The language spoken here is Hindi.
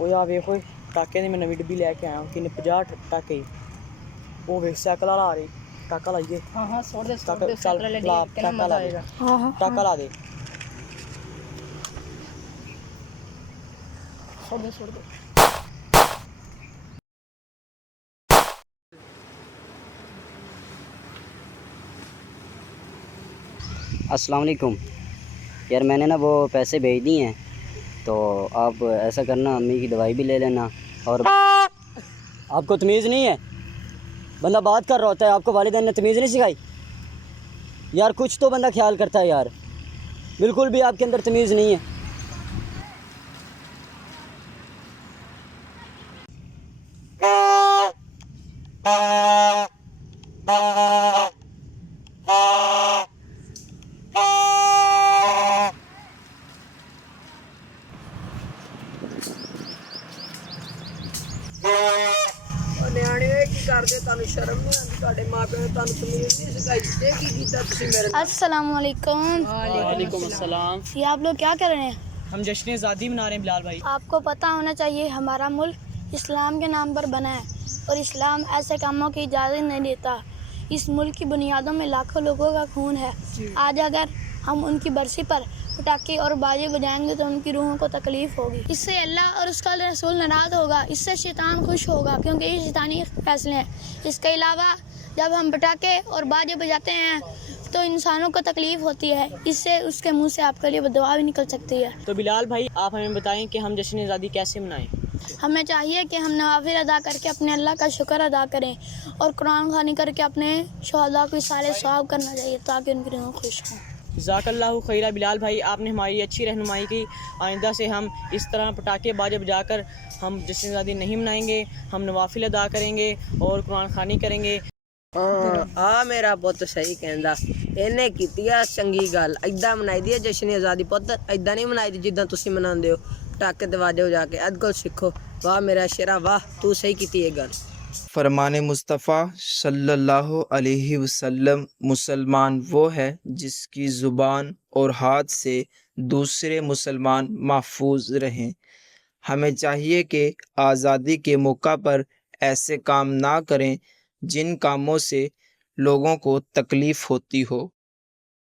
ਉਹ ਆ ਵੇਖੋ ਟਾਕੇ ਦੀ ਮੈਂ ਨਵੀਂ ਡੱਬੀ ਲੈ ਕੇ ਆਇਆ ਕਿੰਨੇ 50 ਟਾਕੇ ਉਹ ਵੇਖ ਸਾਈਕਲ ਵਾਲਾ ਆ ਰਹੀ ਟਾਕਾ ਲਾਈਏ। हाँ हाँ छोड़ दे टाका चल साइकिल ले ला कितना टाका मजा ला दे आएगा। टाका ला दे। छोड़ दे अस्सलाम वालेकुम यार, मैंने ना वो पैसे भेज दिए हैं, तो आप ऐसा करना अम्मी की दवाई भी ले लेना। और आपको तमीज़ नहीं है, बंदा बात कर रहा होता है, आपको वालिदैन ने तमीज़ नहीं सिखाई यार। कुछ तो बंदा ख्याल करता है यार, बिल्कुल भी आपके अंदर तमीज़ नहीं है। अस्सलाम वालेकुम। वालेकुम अस्सलाम। ये आप लोग क्या कर रहे हैं? हम जश्न आज़ादी मना रहे हैं बिलाल भाई। आपको पता होना चाहिए हमारा मुल्क इस्लाम के नाम पर बना है और इस्लाम ऐसे कामों की इजाज़त नहीं देता। इस मुल्क की बुनियादों में लाखों लोगों का खून है। आज अगर हम उनकी बरसी पर पटाखे और बाजे बजाएंगे तो उनकी रूहों को तकलीफ़ होगी। इससे अल्लाह और उसका रसूल नाराज़ होगा, इससे शैतान खुश होगा क्योंकि ये शैतानी फैसले हैं। इसके अलावा जब हम पटाखे और बाजे बजाते हैं तो इंसानों को तकलीफ़ होती है, इससे उसके मुंह से आपके लिए बददुआ भी निकल सकती है। तो बिलाल भाई आप हमें बताएं कि हम जश्न आज़ादी कैसे मनाएं। हमें चाहिए कि हम नवाफिल अदा करके अपने अल्लाह का शुक्र अदा करें और कुरान ख़वानी करके अपने शहदा को सारे सवाब करना चाहिए ताकि उनकी रूह खुश हों। ज़ाकल्लाहु खैरा बिलाल भाई, आपने हमारी अच्छी रहनुमाई की। आइंदा से हम इस तरह पटाखे बाजे बजाकर हम जश्न आज़ादी नहीं मनाएंगे, हम नवाफिल अदा करेंगे और कुरान ख़वानी करेंगे। हाँ मेरा पुत सही कहंदा, इन्हें कीती आ चंगी गल। इदा मनाई दी जश्न आज़ादी पुत, इदा नहीं मनाई दी जिद्दां तुसीं मनांदे हो। पटाखे ते बाजे बजा के अज सीखो। वाह मेरा शेरा वाह, तू सही कीती है गल। फरमान मुस्तफ़ा सल्लल्लाहु अलैहि वसल्लम, मुसलमान वो है जिसकी ज़ुबान और हाथ से दूसरे मुसलमान महफूज रहें। हमें चाहिए कि आज़ादी के मौका पर ऐसे काम ना करें जिन कामों से लोगों को तकलीफ़ होती हो।